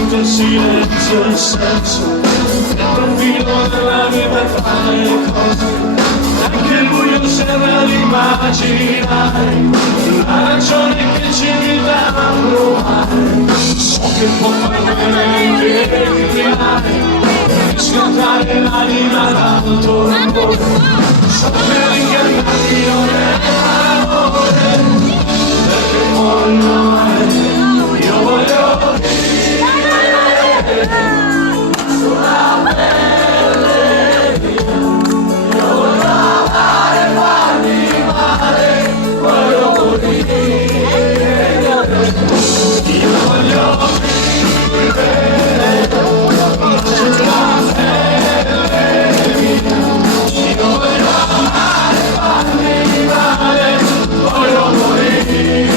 tutto il silenzio e il senso, il profilo della vita tra le cose, anche il buio serve ad immaginare la ragione che ci invita a provare. So che può far bene respirare, riscattare l'anima d'alto amore, so che ingannarti non è amore, perché voglio amare, io voglio vivere sulla pelle mia, io voglio amare, farmi male, voglio morire, io voglio vivere sulla pelle mia, io voglio amare, farmi male, voglio morire.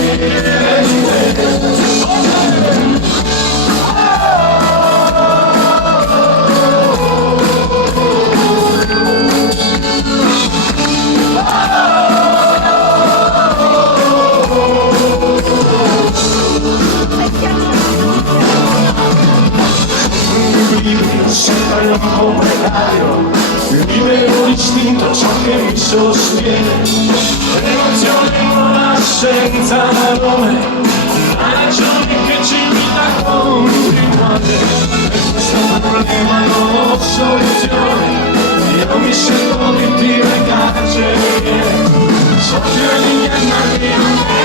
Sembra come l'aria, il libero istinto ciò che mi sostiene, l'emozione vola senza nome, la ragione che ci invita a continuare, e questo problema non ho soluzione, io mi sento vittima e carceriere, so che l'ingannarmi non è